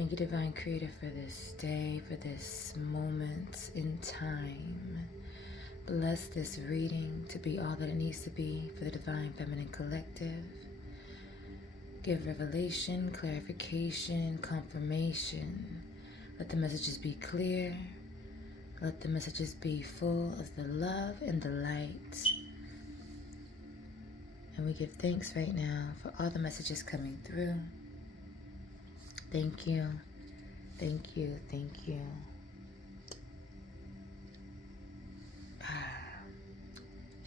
Thank you, Divine Creator, for this day, for this moment in time. Bless this reading to be all that it needs to be for the Divine Feminine Collective. Give revelation, clarification, confirmation. Let the messages be clear. Let the messages be full of the love and the light. And we give thanks right now for all the messages coming through. Thank you. Thank you. Thank you.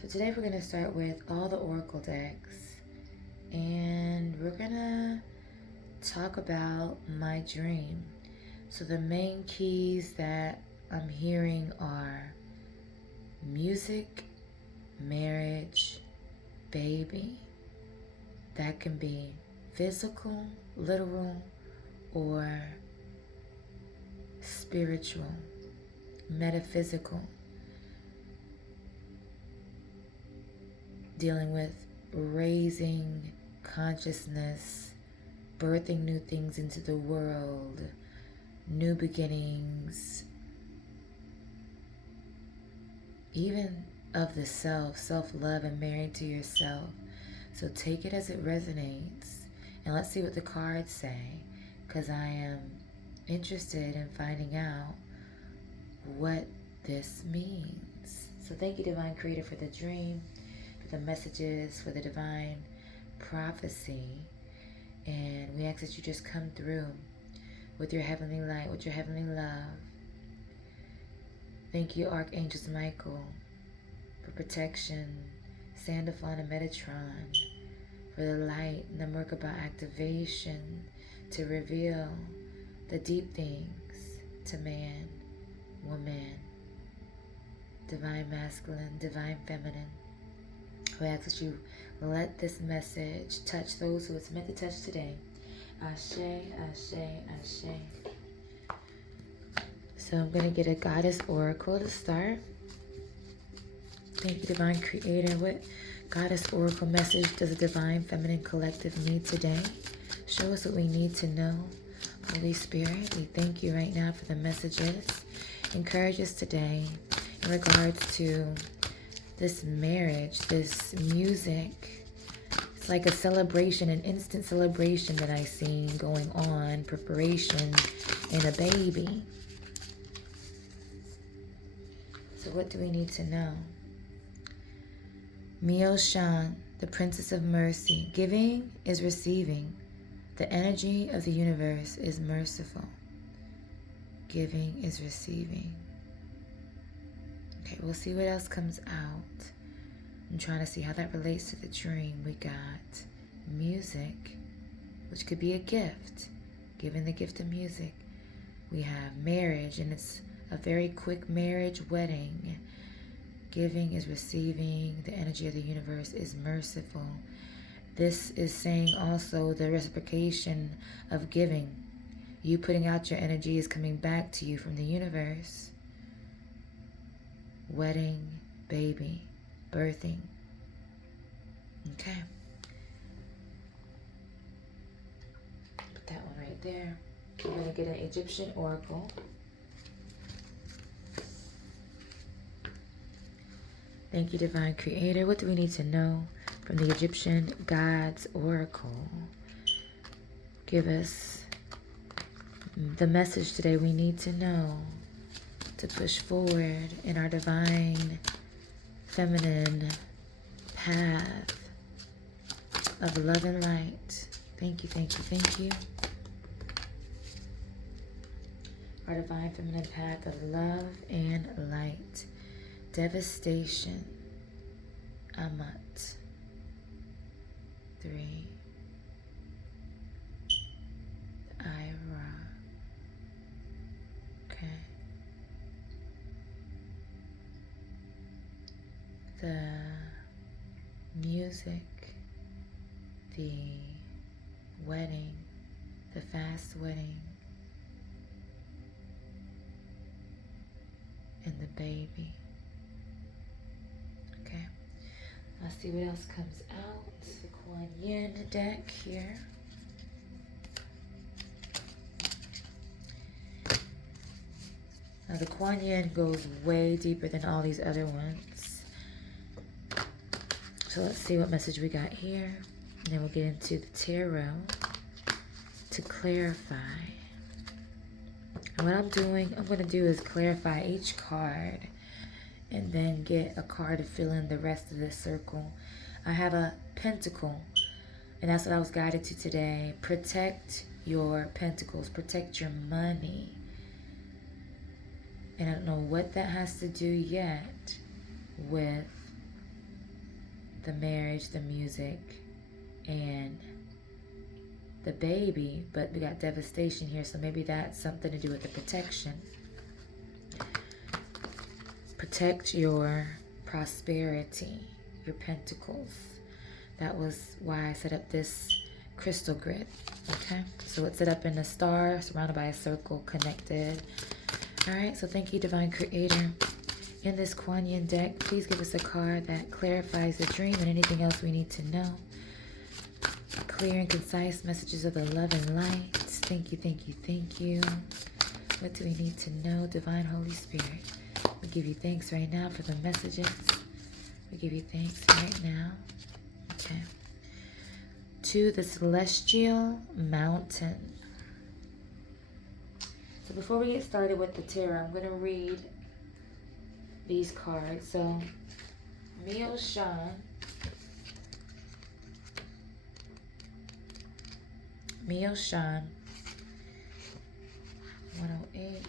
So today we're going to start with all the oracle decks. And we're going to talk about my dream. So the main keys that I'm hearing are music, marriage, baby. That can be physical, literal, or spiritual, metaphysical. Dealing with raising consciousness, birthing new things into the world, new beginnings, even of the self-love and married to yourself. So take it as it resonates. And let's see what the cards say, because I am interested in finding out what this means. So thank you, Divine Creator, for the dream, for the messages, for the divine prophecy. And we ask that you just come through with your heavenly light, with your heavenly love. Thank you, Archangels Michael, for protection, Sandalphon and Metatron, for the light and the Merkaba activation to reveal the deep things to man, woman, divine masculine, divine feminine. We ask that you let this message touch those who it's meant to touch today. Ashe, Ashe, Ashe. So I'm going to get a goddess oracle to start. Thank you, Divine Creator. What goddess oracle message does the Divine Feminine Collective need today? Show us what we need to know. Holy Spirit, we thank you right now for the messages. Encourage us today in regards to this marriage, this music. It's like a celebration, an instant celebration that I seen going on, preparation, and a baby. So what do we need to know? Mio Shan, the Princess of Mercy. Giving is receiving. The energy of the universe is merciful. Giving is receiving. Okay, we'll see what else comes out. I'm trying to see how that relates to the dream. We got music, which could be a gift, giving the gift of music. We have marriage, and it's a very quick marriage, wedding. Giving is receiving. The energy of the universe is merciful. This is saying also the reciprocation of giving. You putting out your energy is coming back to you from the universe. Wedding, baby, birthing. Okay. Put that one right there. I'm going to get an Egyptian oracle. Thank you, Divine Creator. What do we need to know from the Egyptian God's Oracle? Give us the message today we need to know to push forward in our divine feminine path of love and light. Thank you, thank you, thank you. Our divine feminine path of love and light. Devastation. Amat. 3. Ira. Okay. The music, the wedding, the fast wedding, and the baby. Okay, let's see what else comes out. The Kuan Yin deck here. Now the Kuan Yin goes way deeper than all these other ones. So let's see what message we got here. And then we'll get into the tarot to clarify. And what I'm going to do is clarify each card and then get a card to fill in the rest of this circle. I have a pentacle, and that's what I was guided to today. Protect your pentacles, protect your money. And I don't know what that has to do yet with the marriage, the music, and the baby, but we got devastation here, so maybe that's something to do with the protection. Protect your prosperity, your pentacles. That was why I set up this crystal grid. Okay, so it's set up in a star, surrounded by a circle, connected. All right, so thank you, Divine Creator. In this Kuan Yin deck, please give us a card that clarifies the dream and anything else we need to know. Clear and concise messages of the love and light. Thank you, thank you, thank you. What do we need to know? Divine Holy Spirit, we give you thanks right now for the messages. We give you thanks right now. Okay. To the celestial mountain. So before we get started with the tarot, I'm going to read these cards. So, Mio Shan. Mio Shan. 108.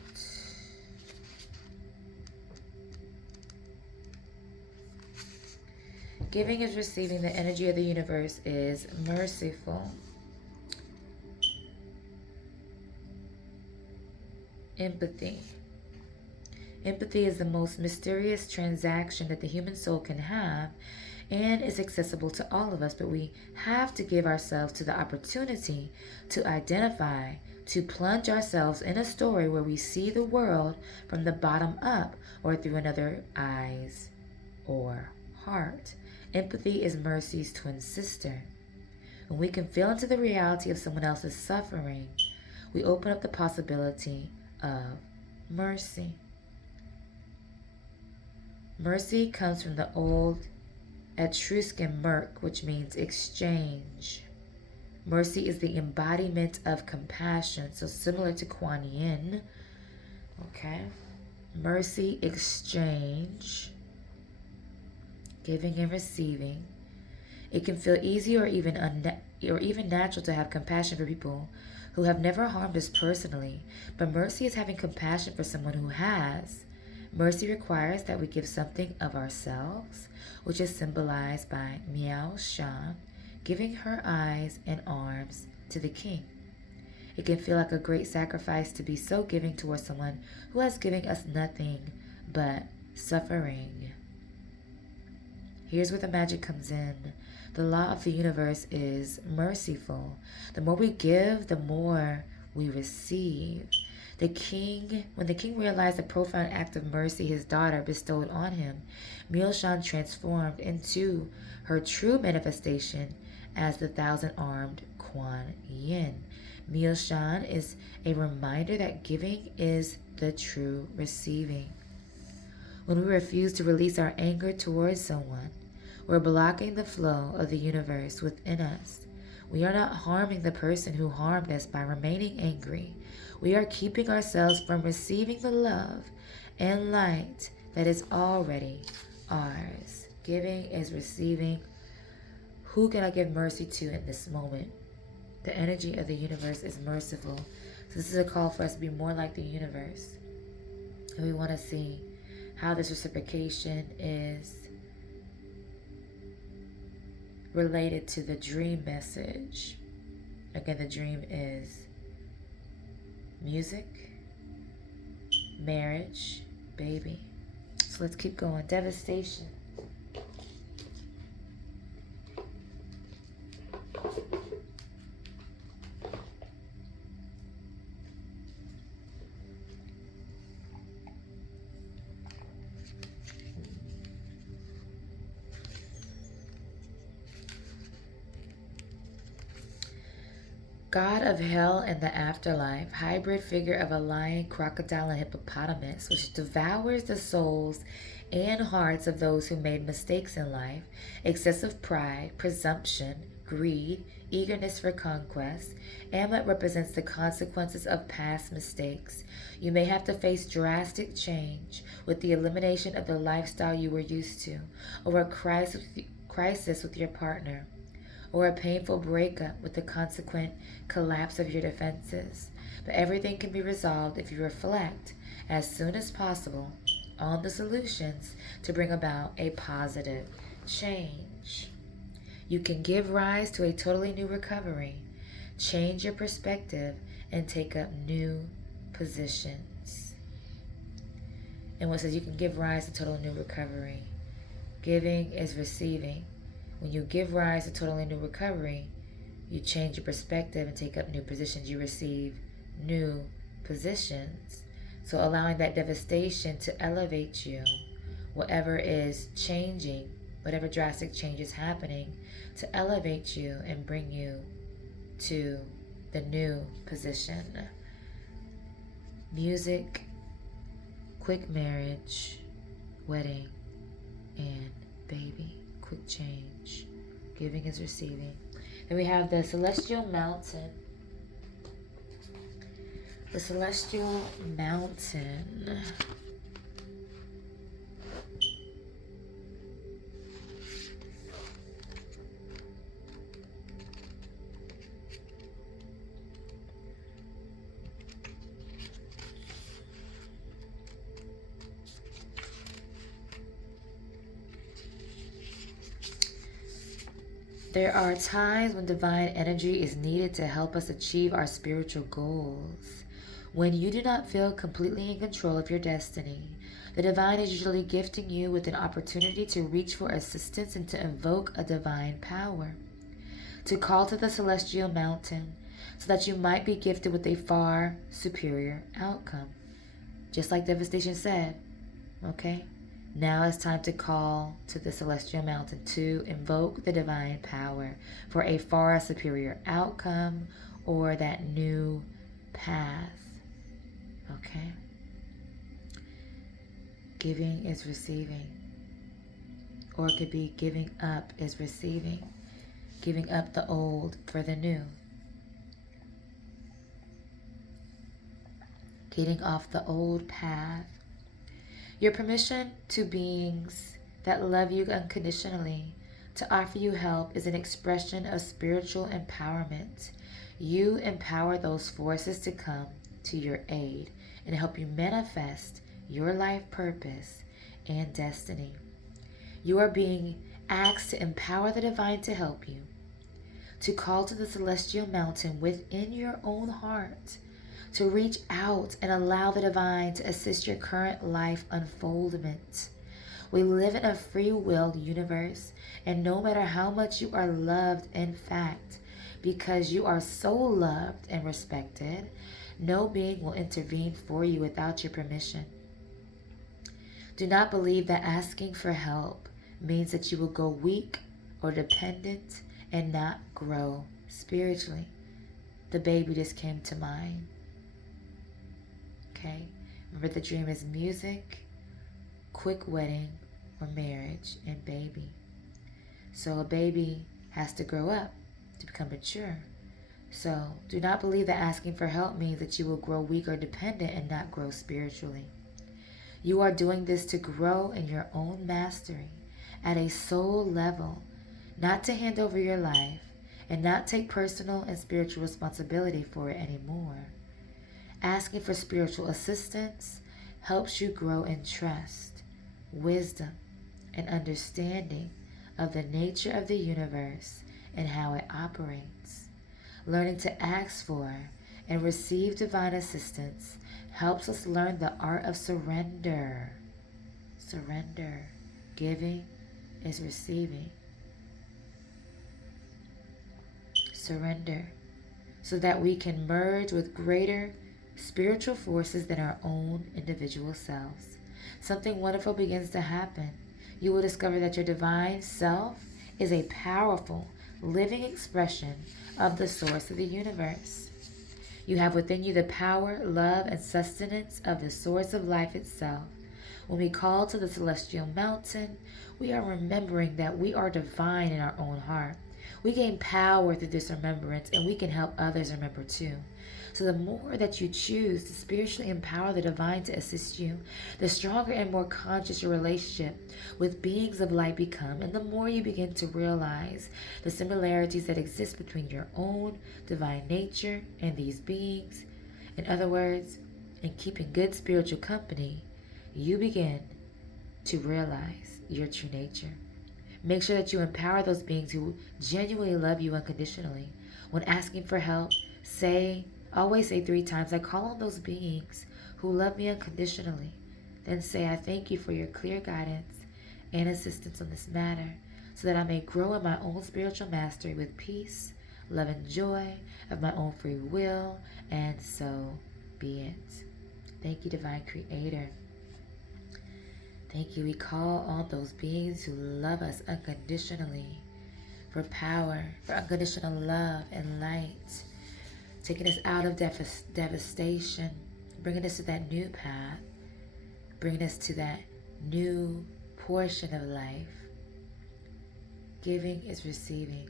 Giving is receiving. The energy of the universe is merciful. Empathy. Empathy is the most mysterious transaction that the human soul can have and is accessible to all of us, but we have to give ourselves to the opportunity to identify, to plunge ourselves in a story where we see the world from the bottom up or through another eyes or heart. Empathy is mercy's twin sister. When we can feel into the reality of someone else's suffering, we open up the possibility of mercy. Mercy comes from the old Etruscan merc, which means exchange. Mercy is the embodiment of compassion, so similar to Kuan Yin. Okay. Mercy, exchange, giving and receiving. It can feel easy or even natural to have compassion for people who have never harmed us personally, but mercy is having compassion for someone who has. Mercy requires that we give something of ourselves, which is symbolized by Miao Shan giving her eyes and arms to the king. It can feel like a great sacrifice to be so giving towards someone who has given us nothing but suffering. Here's where the magic comes in. The law of the universe is merciful. The more we give, the more we receive. When the king realized the profound act of mercy his daughter bestowed on him, Miao-shan transformed into her true manifestation as the thousand-armed Kuan Yin. Miao-shan is a reminder that giving is the true receiving. When we refuse to release our anger towards someone, we're blocking the flow of the universe within us. We are not harming the person who harmed us by remaining angry. We are keeping ourselves from receiving the love and light that is already ours. Giving is receiving. Who can I give mercy to in this moment? The energy of the universe is merciful. So this is a call for us to be more like the universe. And we want to see how this reciprocation is related to the dream message. Again, the dream is music, marriage, baby. So let's keep going. Devastation. God of hell and the afterlife, hybrid figure of a lion, crocodile, and hippopotamus, which devours the souls and hearts of those who made mistakes in life, excessive pride, presumption, greed, eagerness for conquest. Ammit represents the consequences of past mistakes. You may have to face drastic change with the elimination of the lifestyle you were used to, or a crisis with your partner, or a painful breakup with the consequent collapse of your defenses. But everything can be resolved if you reflect as soon as possible on the solutions to bring about a positive change. You can give rise to a totally new recovery, change your perspective, and take up new positions. And what says you can give rise to total new recovery. Giving is receiving. When you give rise to totally new recovery, you change your perspective and take up new positions. You receive new positions. So allowing that devastation to elevate you, whatever is changing, whatever drastic change is happening, to elevate you and bring you to the new position. Music, quick marriage, wedding, and baby. Quick change. Giving is receiving. Then we have the celestial mountain. The celestial mountain. There are times when divine energy is needed to help us achieve our spiritual goals. When you do not feel completely in control of your destiny, the divine is usually gifting you with an opportunity to reach for assistance and to invoke a divine power. To call to the celestial mountain so that you might be gifted with a far superior outcome. Just like devastation said, okay? Now it's time to call to the celestial mountain to invoke the divine power for a far superior outcome or that new path. Okay? Giving is receiving. Or it could be giving up is receiving. Giving up the old for the new. Getting off the old path. Your permission to beings that love you unconditionally to offer you help is an expression of spiritual empowerment. You empower those forces to come to your aid and help you manifest your life purpose and destiny. You are being asked to empower the divine to help you, to call to the celestial mountain within your own heart, to reach out and allow the divine to assist your current life unfoldment. We live in a free will universe, and no matter how much you are loved, in fact, because you are so loved and respected, no being will intervene for you without your permission. Do not believe that asking for help means that you will go weak or dependent and not grow spiritually. The baby just came to mind. Okay? Remember, the dream is music, quick wedding or marriage, and baby. So a baby has to grow up to become mature. So do not believe that asking for help means that you will grow weak or dependent and not grow spiritually. You are doing this to grow in your own mastery at a soul level, not to hand over your life and not take personal and spiritual responsibility for it anymore. Asking for spiritual assistance helps you grow in trust, wisdom, and understanding of the nature of the universe and how it operates. Learning to ask for and receive divine assistance helps us learn the art of surrender. Surrender. Giving is receiving. Surrender. So that we can merge with greater spiritual forces than our own individual selves. Something wonderful begins to happen. You will discover that your divine self is a powerful, living expression of the source of the universe. You have within you the power, love, and sustenance of the source of life itself. When we call to the celestial mountain, we are remembering that we are divine in our own heart. We gain power through this remembrance, and we can help others remember too. So the more that you choose to spiritually empower the divine to assist you, the stronger and more conscious your relationship with beings of light become, and the more you begin to realize the similarities that exist between your own divine nature and these beings. In other words, in keeping good spiritual company, you begin to realize your true nature. Make sure that you empower those beings who genuinely love you unconditionally. When asking for help, always say 3 times, I call on those beings who love me unconditionally. Then say, I thank you for your clear guidance and assistance on this matter, so that I may grow in my own spiritual mastery with peace, love, and joy of my own free will, and so be it. Thank you, Divine Creator. Thank you. We call on those beings who love us unconditionally for power, for unconditional love and light, taking us out of devastation, bringing us to that new path, bringing us to that new portion of life. Giving is receiving.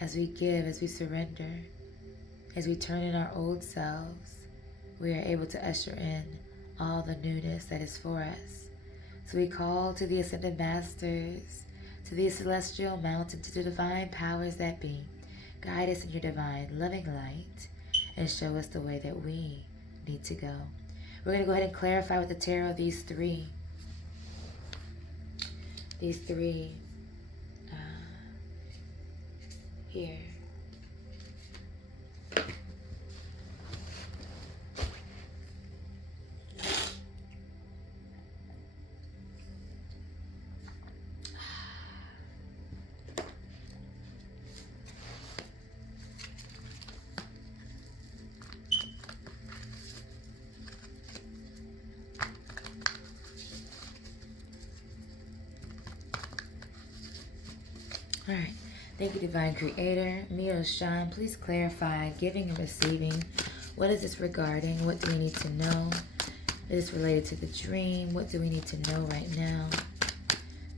As we give, as we surrender, as we turn in our old selves, we are able to usher in all the newness that is for us. So we call to the Ascended Masters, to the celestial mountain, to the divine powers that be. Guide us in your divine loving light and show us the way that we need to go. We're going to go ahead and clarify with the tarot these three here. All right. Thank you, Divine Creator. Mio Shine, please clarify giving and receiving. What is this regarding? What do we need to know? Is this related to the dream? What do we need to know right now?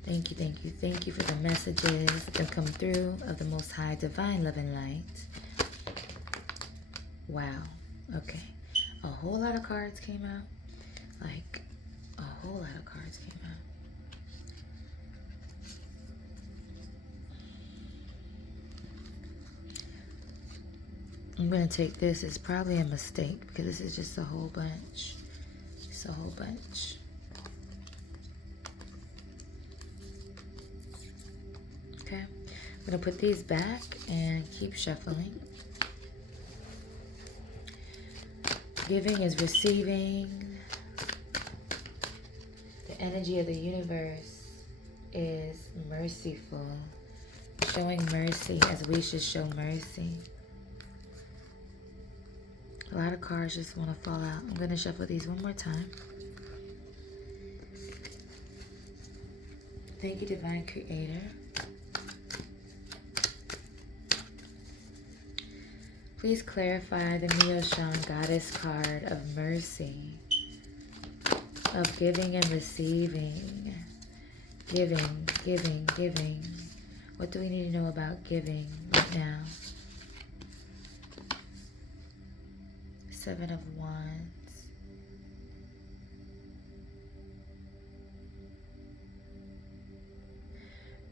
Thank you, thank you, thank you for the messages that have come through of the Most High Divine Love and Light. Wow. Okay. A whole lot of cards came out. Like, a whole lot of cards came out. I'm going to take this. It's probably a mistake because this is just a whole bunch. Just a whole bunch. Okay. I'm going to put these back and keep shuffling. Giving is receiving. The energy of the universe is merciful. Showing mercy as we should show mercy. A lot of cards just want to fall out. I'm going to shuffle these one more time. Thank you, Divine Creator. Please clarify the Miyoshan Goddess card of mercy, of giving and receiving. Giving, giving, giving. What do we need to know about giving right now? 7 of Wands.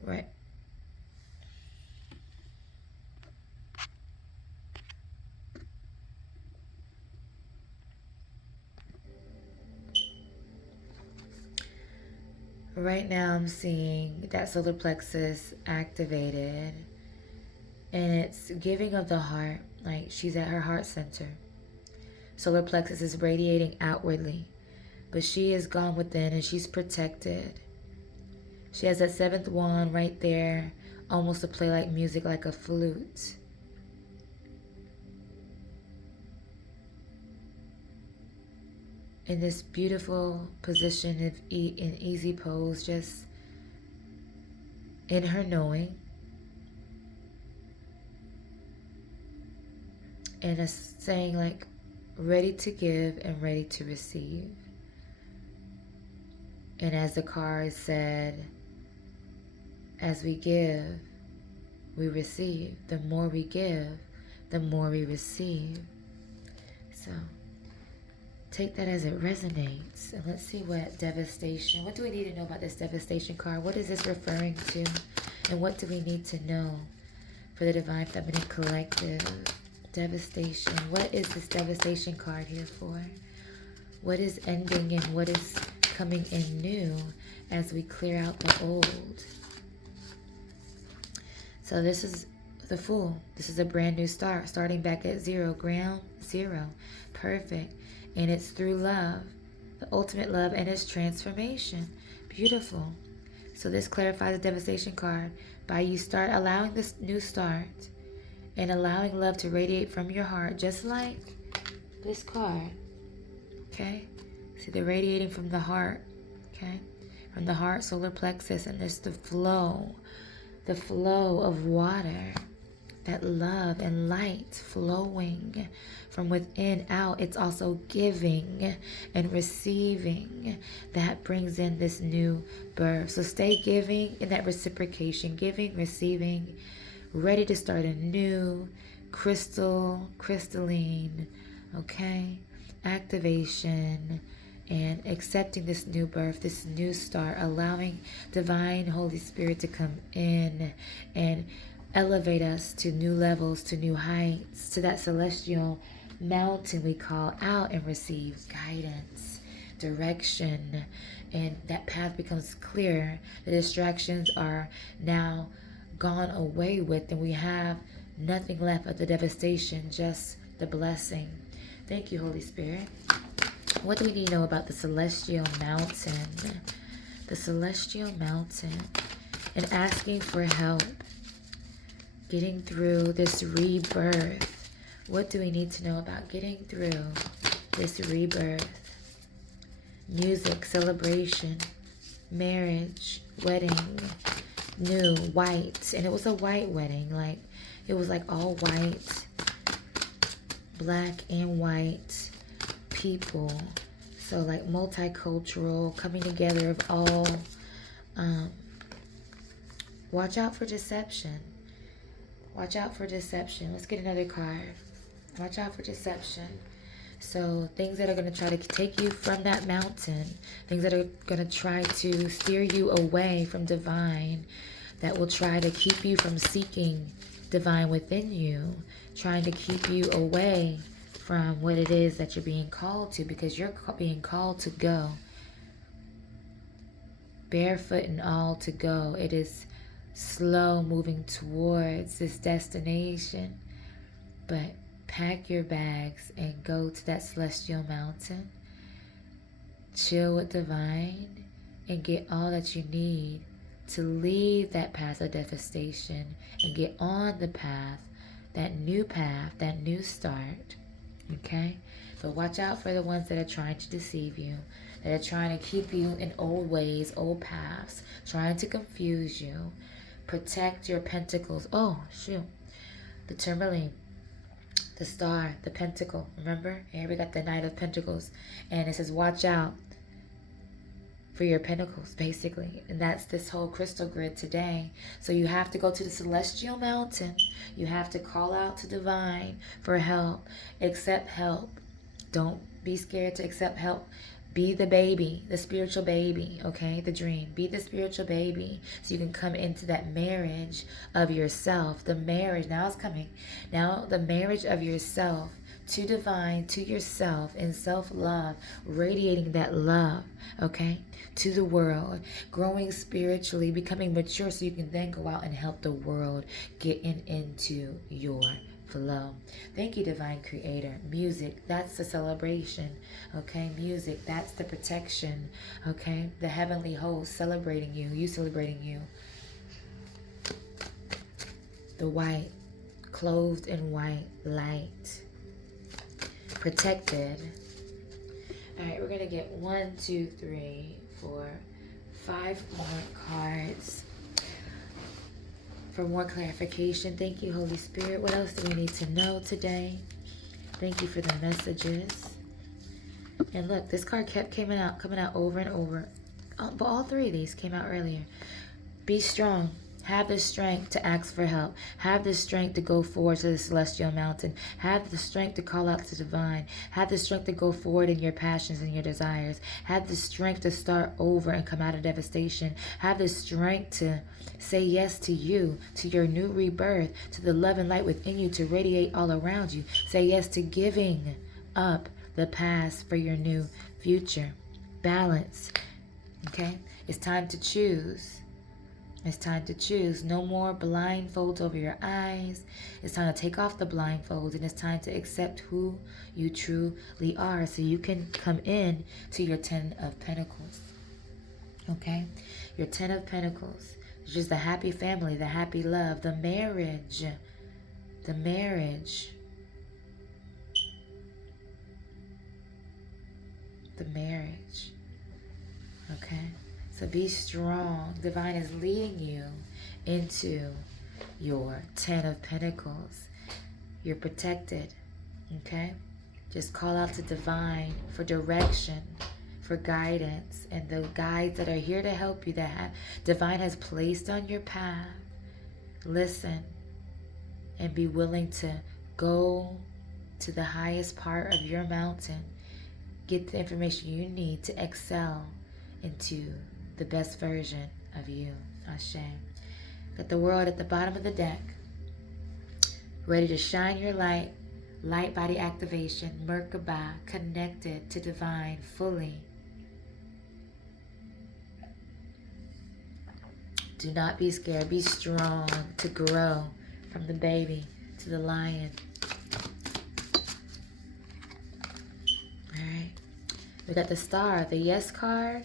Right. Right now I'm seeing that solar plexus activated, and it's giving of the heart, like she's at her heart center. Solar plexus is radiating outwardly, but she is gone within and she's protected. She has that 7th wand right there, almost to play like music, like a flute. In this beautiful position of in easy pose, just in her knowing and it's saying like ready to give and ready to receive. And as the card said, as we give, we receive. The more we give, the more we receive. So take that as it resonates. And let's see what devastation, what do we need to know about this devastation card? What is this referring to? And what do we need to know for the Divine Feminine Collective? Devastation. What is this devastation card here for? What is ending and what is coming in new as we clear out the old? So this is the Fool. This is a brand new start, starting back at zero, ground zero. Perfect. And it's through love, the ultimate love, and its transformation. Beautiful. So this clarifies the devastation card by you start allowing this new start and allowing love to radiate from your heart, just like this card. Okay? See the radiating from the heart. Okay? From the heart, solar plexus, and there's the flow of water, that love and light flowing from within out. It's also giving and receiving. That brings in this new birth. So stay giving in that reciprocation, giving, receiving, ready to start a new crystalline, okay, activation, and accepting this new birth, this new start, allowing Divine Holy Spirit to come in and elevate us to new levels, to new heights, to that celestial mountain we call out, and receive guidance, direction, and that path becomes clear. The distractions are now gone away with, and we have nothing left but the devastation, just the blessing. Thank you, Holy Spirit. What do we need to know about the celestial mountain? The celestial mountain, and asking for help, getting through this rebirth. What do we need to know about getting through this rebirth? Music, celebration, marriage, wedding, new, white. And it was a white wedding. Like, it was like all white, black and white people. So like multicultural, coming together of all. Watch out for deception. Watch out for deception. Let's get another card. Watch out for deception. So things that are going to try to take you from that mountain, things that are going to try to steer you away from divine, that will try to keep you from seeking divine within you, trying to keep you away from what it is that you're being called to, because you're being called to go. Barefoot and all to go. It is slow moving towards this destination, but pack your bags and go to that celestial mountain. Chill with divine and get all that you need to leave that path of devastation and get on the path, that new start. Okay? So watch out for the ones that are trying to deceive you, that are trying to keep you in old ways, old paths, trying to confuse you. Protect your pentacles. Oh, shoot. The tourmaline, the star, the pentacle. Remember? Here we got the Knight of Pentacles. And it says, watch out for your pentacles, basically. And that's this whole crystal grid today. So you have to go to the celestial mountain. You have to call out to divine for help. Accept help. Don't be scared to accept help. Be the baby, the spiritual baby, okay? The dream. Be the spiritual baby so you can come into that marriage of yourself. The marriage, now it's coming. Now the marriage of yourself to divine, to yourself, in self-love, radiating that love, okay, to the world, growing spiritually, becoming mature so you can then go out and help the world get into your flow. Thank you, Divine Creator. Music, that's the celebration, okay? Music, that's the protection, okay? The heavenly host celebrating you, you celebrating you. The white, clothed in white light. Protected. All right, we're gonna get 1, 2, 3, 4, 5 more cards for more clarification. Thank you, Holy Spirit. What else do we need to know today? Thank you for the messages. And look, this card kept coming out over and over. But all three of these came out earlier. Be strong. Have the strength to ask for help. Have the strength to go forward to the celestial mountain. Have the strength to call out to divine. Have the strength to go forward in your passions and your desires. Have the strength to start over and come out of devastation. Have the strength to say yes to you, to your new rebirth, to the love and light within you to radiate all around you. Say yes to giving up the past for your new future. Balance. Okay? It's time to choose. It's time to choose. No more blindfolds over your eyes. It's time to take off the blindfolds, and it's time to accept who you truly are so you can come in to your 10 of Pentacles. Okay? Your 10 of Pentacles. It's just the happy family, the happy love, the marriage. The marriage. The marriage. Okay? So be strong. Divine is leading you into your 10 of Pentacles. You're protected. Okay? Just call out to divine for direction, for guidance, and the guides that are here to help you, that divine has placed on your path. Listen and be willing to go to the highest part of your mountain. Get the information you need to excel into the best version of you. Ashe. Got the world at the bottom of the deck. Ready to shine your light. Light body activation. Merkaba. Connected to divine fully. Do not be scared. Be strong to grow from the baby to the lion. Alright. We got the star. The yes card.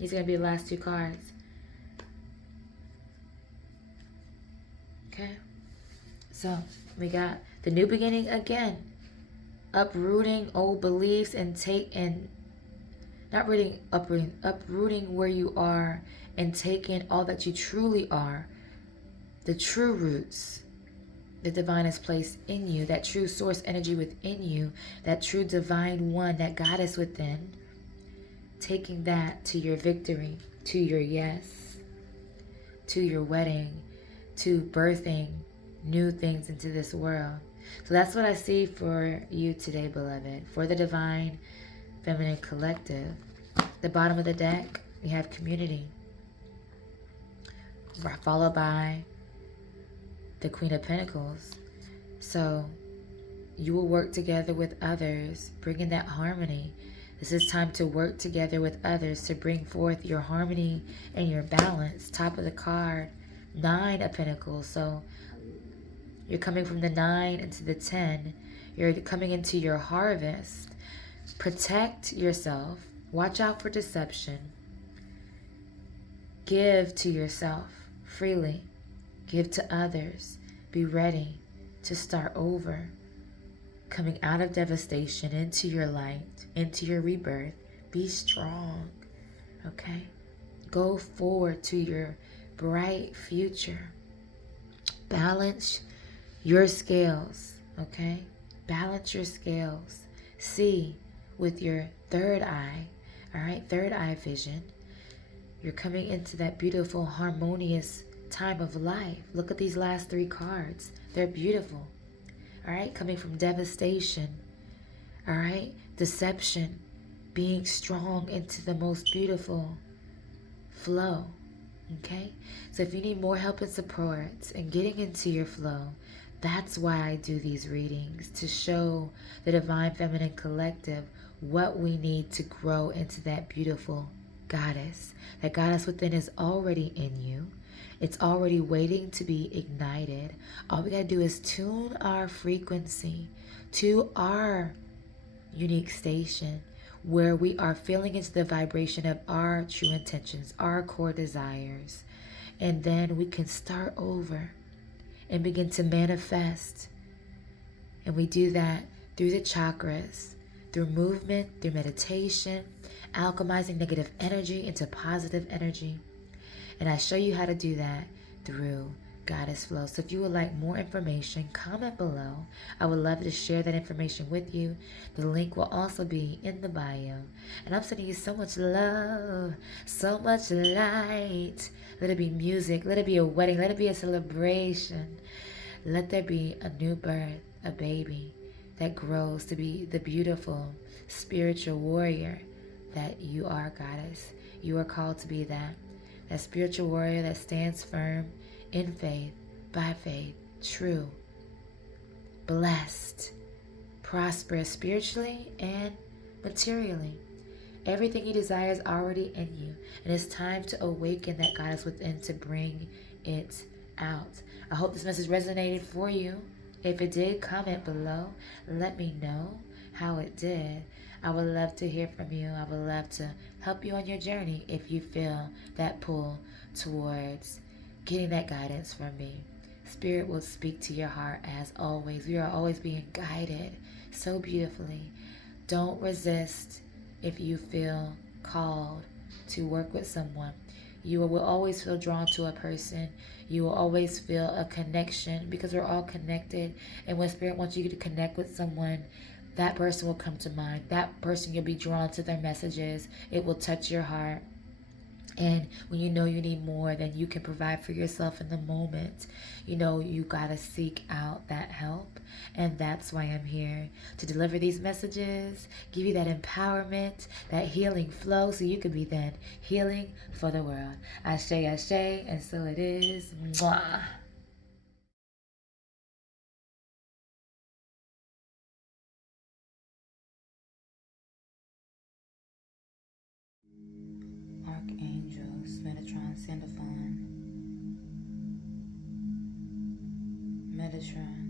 These are going to be the last two cards. Okay. So, we got the new beginning again. Uprooting old beliefs and uprooting where you are and taking all that you truly are. The true roots the divine has placed in you. That true source energy within you. That true divine one, that goddess within. Taking that to your victory, to your yes, to your wedding, to birthing new things into this world. So that's what I see for you today, beloved. For the Divine Feminine Collective. The bottom of the deck, we have community. Followed by the Queen of Pentacles. So you will work together with others, bringing that harmony. This is time to work together with others to bring forth your harmony and your balance. Top of the card, 9 of Pentacles. So you're coming from the 9 into the 10. You're coming into your harvest. Protect yourself. Watch out for deception. Give to yourself freely. Give to others. Be ready to start over. Coming out of devastation into your light, into your rebirth. Be strong, okay? Go forward to your bright future. Balance your scales, okay? Balance your scales. See with your third eye, all right? Third eye vision. You're coming into that beautiful, harmonious time of life. Look at these last 3 cards. They're beautiful. All right, coming from devastation, all right, deception, being strong into the most beautiful flow, okay? So if you need more help and support and getting into your flow, that's why I do these readings, to show the Divine Feminine Collective what we need to grow into that beautiful goddess. That goddess within is already in you. It's already waiting to be ignited. All we gotta do is tune our frequency to our unique station where we are feeling into the vibration of our true intentions, our core desires. And then we can start over and begin to manifest. And we do that through the chakras, through movement, through meditation, alchemizing negative energy into positive energy. And I show you how to do that through Goddess Flow. So if you would like more information, comment below. I would love to share that information with you. The link will also be in the bio. And I'm sending you so much love, so much light. Let it be music, let it be a wedding, let it be a celebration. Let there be a new birth, a baby that grows to be the beautiful spiritual warrior that you are, goddess. You are called to be that. That spiritual warrior that stands firm in faith, by faith, true, blessed, prosperous spiritually and materially. Everything you desire is already in you, and it's time to awaken that goddess within to bring it out. I hope this message resonated for you. If it did, comment below. Let me know how it did. I would love to hear from you. I would love to help you on your journey if you feel that pull towards getting that guidance from me. Spirit will speak to your heart as always. We are always being guided so beautifully. Don't resist if you feel called to work with someone. You will always feel drawn to a person. You will always feel a connection because we're all connected. And when Spirit wants you to connect with someone, that person will come to mind. That person, you'll be drawn to their messages. It will touch your heart. And when you know you need more than you can provide for yourself in the moment, you know you gotta seek out that help. And that's why I'm here to deliver these messages, give you that empowerment, that healing flow, so you can be then healing for the world. Ashe, ashe, and so it is. Mwah. Archangels, Metatron, Sandalphon, Metatron.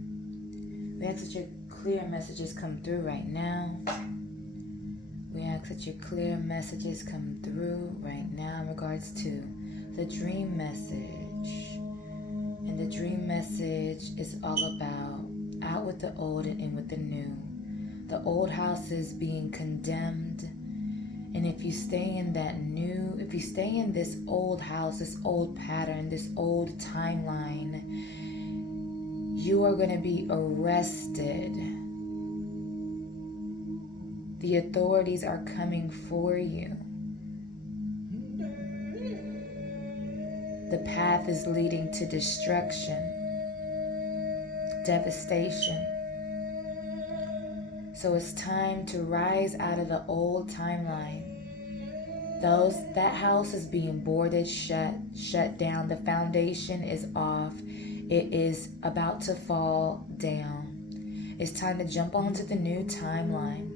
We ask that your clear messages come through right now. We ask that your clear messages come through right now in regards to the dream message. And the dream message is all about out with the old and in with the new. The old house is being condemned. And if you stay in that new, if you stay in this old house, this old pattern, this old timeline, you are going to be arrested. The authorities are coming for you. The path is leading to destruction, devastation. So it's time to rise out of the old timeline. That house is being boarded, shut down. The foundation is off. It is about to fall down. It's time to jump onto the new timeline.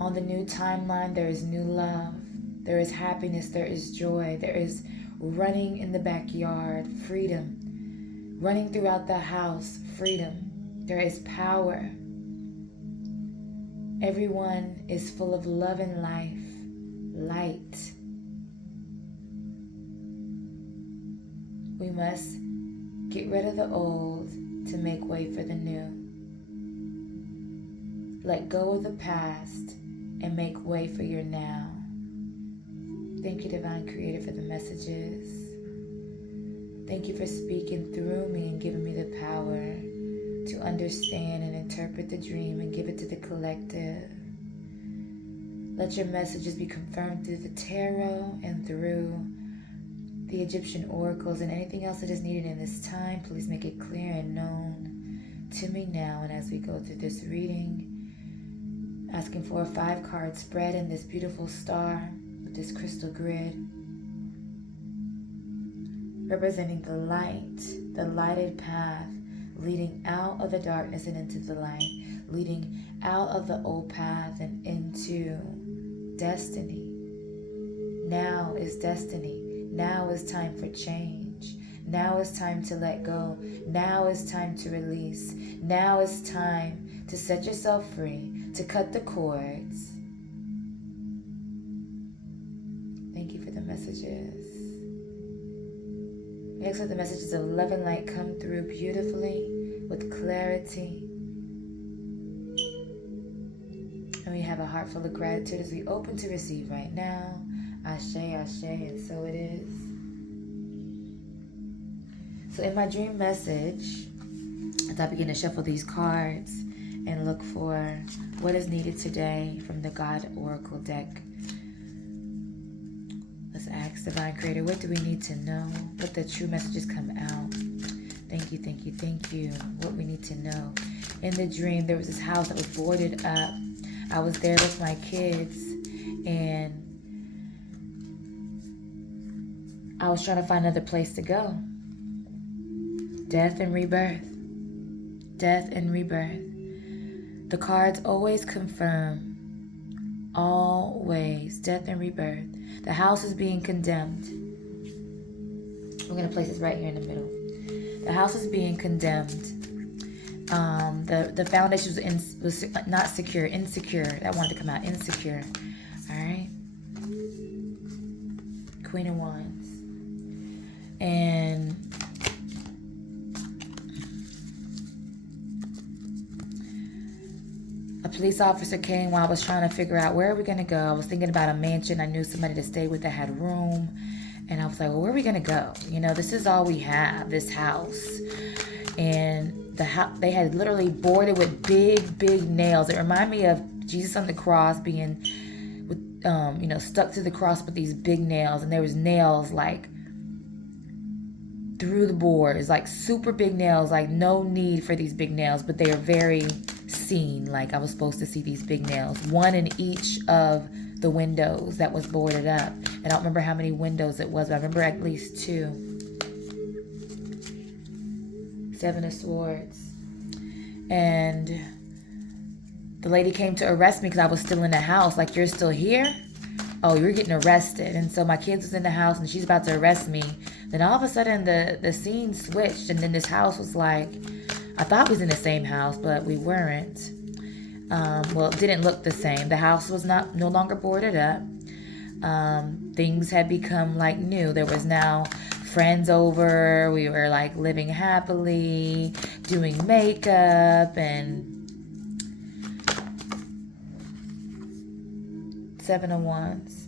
On the new timeline, there is new love. There is happiness. There is joy. There is running in the backyard, freedom. Running throughout the house, freedom. There is power. Everyone is full of love and life, light. We must get rid of the old to make way for the new. Let go of the past and make way for your now. Thank you, Divine Creator, for the messages. Thank you for speaking through me and giving me the power to understand and interpret the dream and give it to the collective. Let your messages be confirmed through the tarot and through the Egyptian oracles and anything else that is needed in this time. Please make it clear and known to me now. And as we go through this reading, asking for a 5-card spread in this beautiful star with this crystal grid, representing the light, the lighted path, leading out of the darkness and into the light, leading out of the old path and into destiny. Now is destiny. Now is time for change. Now is time to let go. Now is time to release. Now is time to set yourself free, to cut the cords. Thank you for the messages. We ask that the messages of love and light come through beautifully, with clarity. And we have a heart full of gratitude as we open to receive right now. Ashe, ashe, and so it is. So in my dream message, as I begin to shuffle these cards and look for what is needed today from the God Oracle deck, let's ask Divine Creator, what do we need to know? Let the true messages come out. Thank you, thank you, thank you. What we need to know. In the dream, there was this house that was boarded up. I was there with my kids, and I was trying to find another place to go. Death and rebirth. Death and rebirth. The cards always confirm. Always. Death and rebirth. The house is being condemned. I'm going to place this right here in the middle. The house is being condemned. The foundation was not secure. Insecure. That wanted to come out. Insecure. All right. Queen of Wands. And a police officer came while I was trying to figure out where are we going to go. I was thinking about a mansion. I knew somebody to stay with that had room. And I was like, well, where are we going to go? You know, this is all we have, this house. And they had literally boarded with big, big nails. It reminded me of Jesus on the cross being, stuck to the cross with these big nails. And there was nails like through the boards, like super big nails, like no need for these big nails, but they are very seen. Like I was supposed to see these big nails, one in each of the windows that was boarded up. And I don't remember how many windows it was, but I remember at least 2. 7 of Swords. And the lady came to arrest me because I was still in the house. Like, you're still here? Oh, you're getting arrested. And so my kids was in the house and she's about to arrest me. Then all of a sudden the scene switched, and then this house was like, I thought we was in the same house, but we weren't. Well, it didn't look the same. The house was no longer boarded up. Things had become like new. There was now friends over. We were like living happily, doing makeup, and 7 of Wands.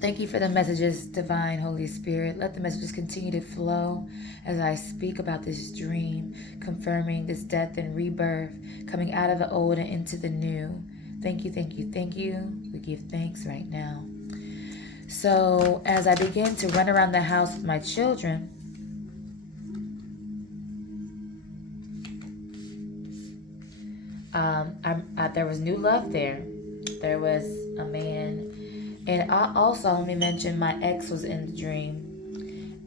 Thank you for the messages, Divine Holy Spirit. Let the messages continue to flow as I speak about this dream, confirming this death and rebirth, coming out of the old and into the new. Thank you, thank you, thank you. We give thanks right now. So as I begin to run around the house with my children, there was new love there. There was a man. And let me mention, my ex was in the dream,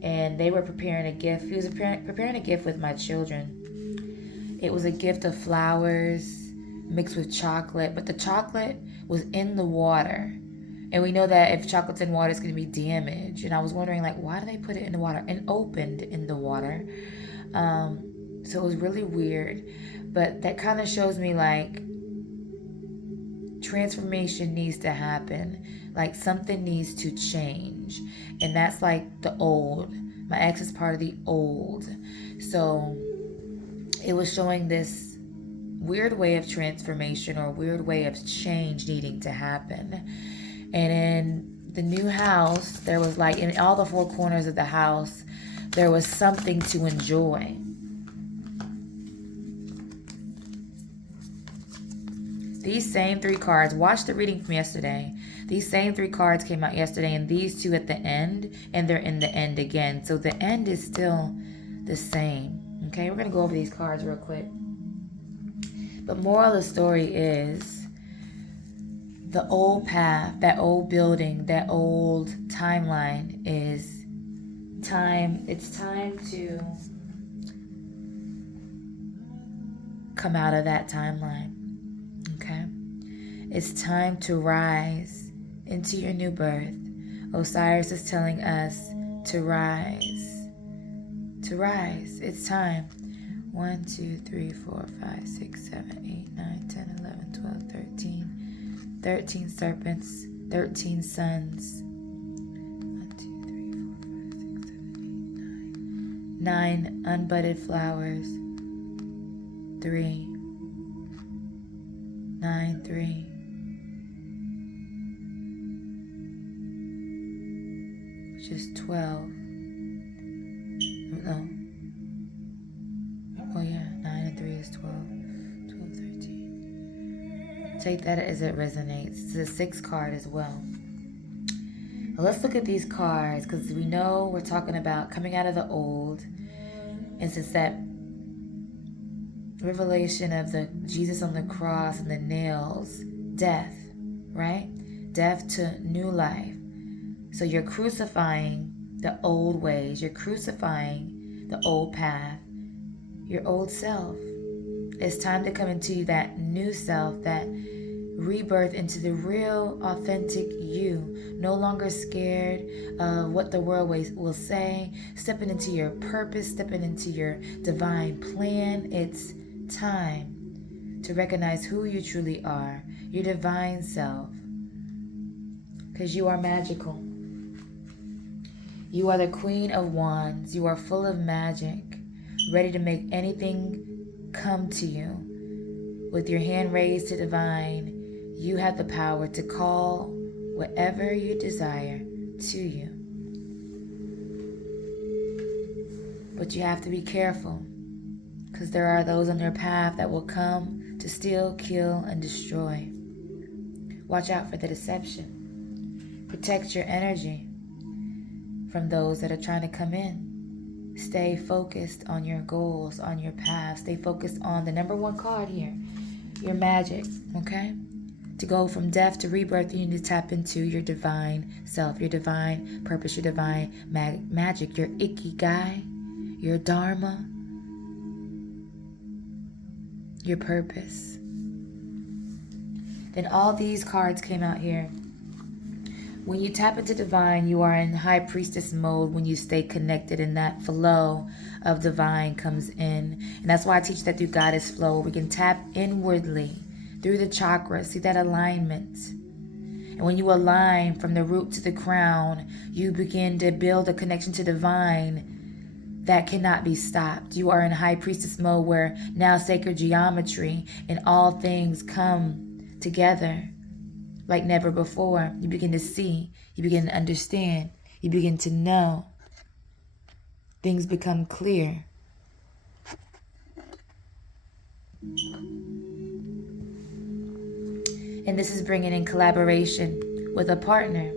and they were preparing a gift. He was preparing a gift with my children. It was a gift of flowers mixed with chocolate, but the chocolate was in the water. And we know that if chocolate's in water, it's going to be damaged. And I was wondering, like, why do they put it in the water? And opened in the water. So it was really weird. But that kind of shows me, like, transformation needs to happen. Like, something needs to change. And that's like the old. My ex is part of the old. So it was showing this weird way of transformation, or weird way of change needing to happen. And in the new house, there was like, in all the 4 corners of the house, there was something to enjoy. These same 3 cards, watch the reading from yesterday. These same 3 cards came out yesterday, and these 2 at the end, and they're in the end again. So the end is still the same. Okay, we're going to go over these cards real quick. But moral of the story is, the old path, that old building, that old timeline is time. It's time to come out of that timeline. Okay? It's time to rise into your new birth. Osiris is telling us to rise. To rise. It's time. 1, 2, 3, 4, 5, 6, 7, 8, 9, 10, 11, 12, 13. 13 serpents, 13 suns. 1, 2, 3, 4, 5, 6, 7, 8, 9. 9 unbudded flowers. 3. 9, 3. Which is 12. No, Take that as it resonates. It's a 6 card as well. Well, let's look at these cards, because we know we're talking about coming out of the old. And since that revelation of the Jesus on the cross and the nails, death, right? Death to new life. So you're crucifying the old ways. You're crucifying the old path, your old self. It's time to come into that new self, that rebirth into the real, authentic you. No longer scared of what the world will say. Stepping into your purpose, stepping into your divine plan. It's time to recognize who you truly are, your divine self. Because you are magical. You are the Queen of Wands. You are full of magic, ready to make anything come to you. With your hand raised to divine, you have the power to call whatever you desire to you. But you have to be careful, because there are those on your path that will come to steal, kill, and destroy. Watch out for the deception. Protect your energy from those that are trying to come in. Stay focused on your goals, on your path. Stay focused on the number 1 card here, your magic, okay? To go from death to rebirth, you need to tap into your divine self, your divine purpose, your divine magic, your ikigai, your dharma, your purpose. Then all these cards came out here. When you tap into divine, you are in high priestess mode when you stay connected, and that flow of divine comes in. And that's why I teach that through goddess flow, where we can tap inwardly through the chakras, see that alignment. And when you align from the root to the crown, you begin to build a connection to divine that cannot be stopped. You are in high priestess mode, where now sacred geometry and all things come together like never before. You begin to see, you begin to understand, you begin to know. Things become clear. And this is bringing in collaboration with a partner.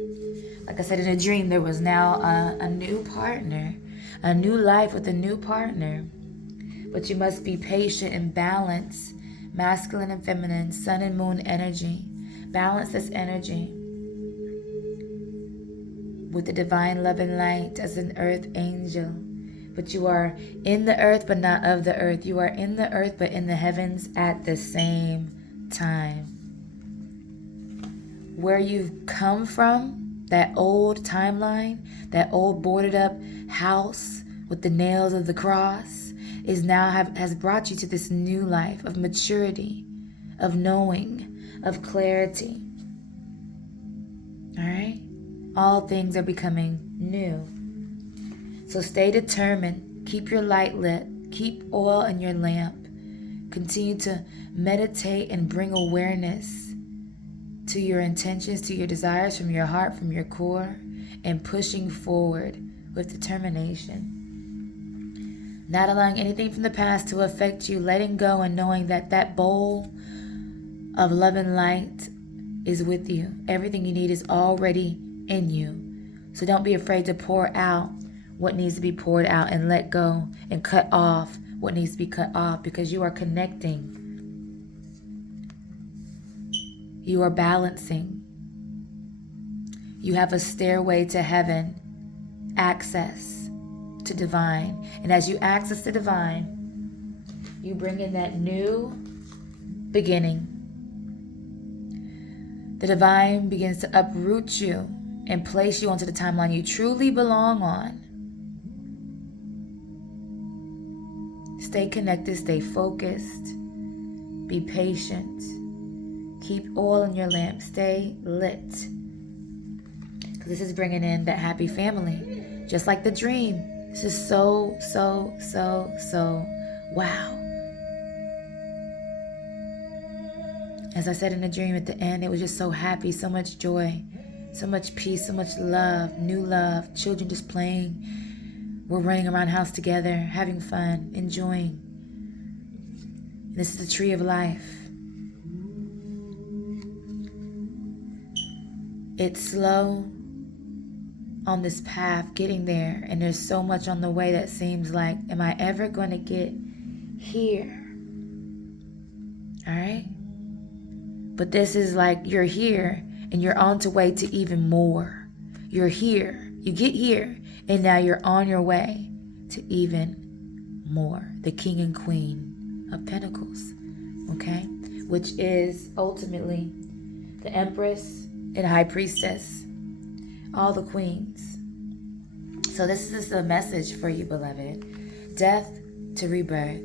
Like I said, in a dream, there was now a new partner, a new life with a new partner. But you must be patient and balance, masculine and feminine, sun and moon energy. Balance this energy with the divine love and light as an earth angel. But you are in the earth, but not of the earth. You are in the earth, but in the heavens at the same time. Where you've come from, that old timeline, that old boarded up house with the nails of the cross, is now has brought you to this new life of maturity, of knowing, of clarity. All right? All things are becoming new. So stay determined. Keep your light lit. Keep oil in your lamp. Continue to meditate and bring awareness to your intentions, to your desires from your heart, from your core, and pushing forward with determination. Not allowing anything from the past to affect you, letting go and knowing that that bowl of love and light is with you. Everything you need is already in you. So don't be afraid to pour out what needs to be poured out, and let go and cut off what needs to be cut off, because you are connecting. You are balancing. You have a stairway to heaven, access to divine. And as you access the divine, you bring in that new beginning. The divine begins to uproot you and place you onto the timeline you truly belong on. Stay connected, stay focused, be patient. Keep oil in your lamp, stay lit. Because this is bringing in that happy family, just like the dream. This is so wow. As I said in the dream at the end, it was just so happy, so much joy, so much peace, so much love, new love, children just playing. We're running around the house together, having fun, enjoying. This is the tree of life. It's slow on this path getting there, and there's so much on the way that seems like, am I ever going to get here? All right? But this is like you're here and you're on to way to even more. You're here. You get here and now you're on your way to even more. The King and Queen of Pentacles. Okay? Which is ultimately the Empress and High Priestess. All the queens. So this is the message for you, beloved. Death to rebirth.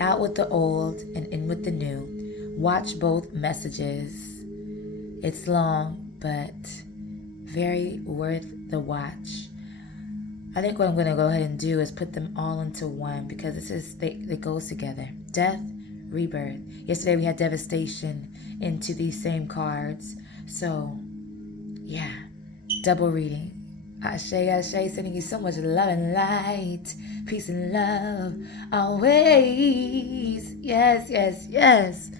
Out with the old and in with the new. Watch both messages. It's long, but very worth the watch. I think what I'm going to go ahead and do is put them all into one, because it goes together. Death, rebirth. Yesterday we had devastation into these same cards. So, yeah, double reading. Ashe, Ashe, sending you so much love and light, peace and love, always. Yes, yes, yes.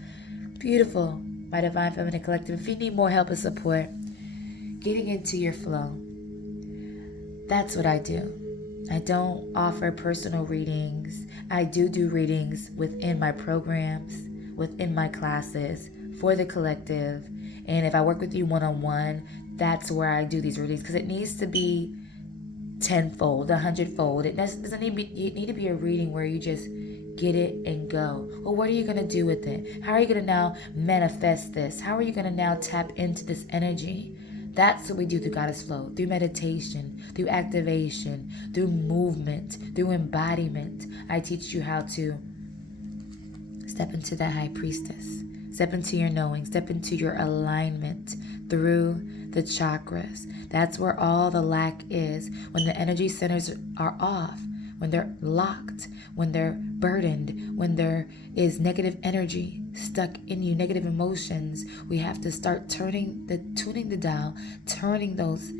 Beautiful, my Divine Feminine Collective. If you need more help and support, getting into your flow, that's what I do. I don't offer personal readings. I do readings within my programs, within my classes, for the collective. And if I work with you one-on-one, that's where I do these readings, because it needs to be tenfold, 100-fold. It doesn't need to be a reading where you just get it and go. Well, what are you going to do with it? How are you going to now manifest this? How are you going to now tap into this energy? That's what we do through Goddess Flow, through meditation, through activation, through movement, through embodiment. I teach you how to step into that High Priestess, step into your knowing, step into your alignment through the chakras. That's where all the lack is. When the energy centers are off, when they're locked, when they're burdened, when there is negative energy stuck in you, negative emotions, we have to start tuning the dial, turning those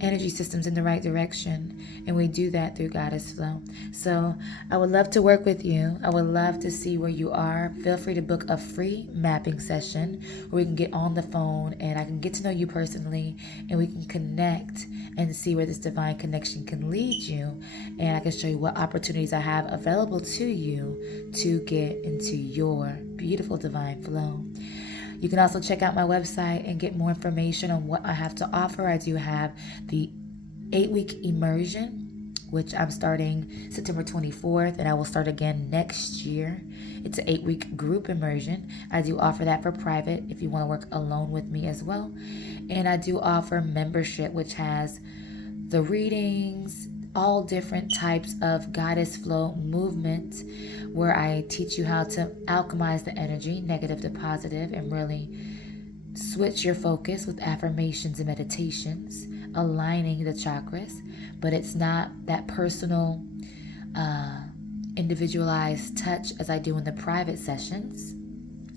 energy systems in the right direction. And we do that through Goddess Flow. So I would love to work with you. I would love to see where you are. Feel free to book a free mapping session where we can get on the phone and I can get to know you personally, and we can connect and see where this divine connection can lead you. And I can show you what opportunities I have available to you to get into your beautiful divine flow. You can also check out my website and get more information on what I have to offer. I do have the 8-week immersion, which I'm starting September 24th, and I will start again next year. It's an 8-week group immersion. I do offer that for private if you want to work alone with me as well. And I do offer membership, which has the readings, all different types of Goddess Flow movement, where I teach you how to alchemize the energy, negative to positive, and really switch your focus with affirmations and meditations, aligning the chakras. But it's not that personal, individualized touch as I do in the private sessions,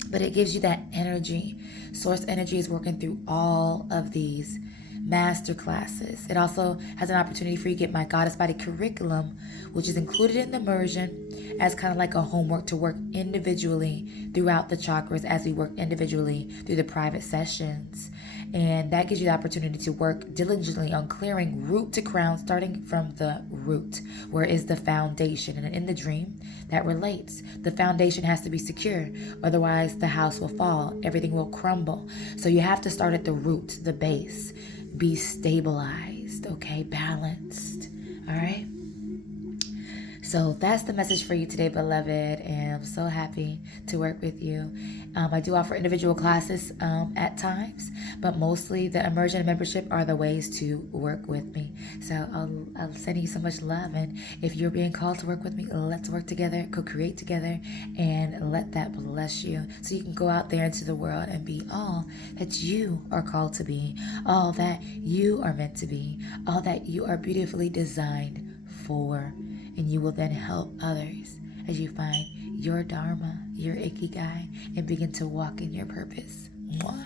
but it gives you that energy. Source energy is working through all of these master classes. It also has an opportunity for you to get my Goddess Body curriculum, which is included in the immersion as kind of like a homework to work individually throughout the chakras as we work individually through the private sessions. And that gives you the opportunity to work diligently on clearing root to crown, starting from the root, where is the foundation. And in the dream, that relates. The foundation has to be secure, otherwise the house will fall, everything will crumble. So you have to start at the root, the base. Be stabilized, okay? Balanced, all right? So that's the message for you today, beloved, and I'm so happy to work with you. I do offer individual classes at times, but mostly the immersion and membership are the ways to work with me. So I'll send you so much love, and if you're being called to work with me, let's work together, co-create together, and let that bless you so you can go out there into the world and be all that you are called to be, all that you are meant to be, all that you are beautifully designed for. And you will then help others as you find your dharma, your ikigai, and begin to walk in your purpose. Mwah.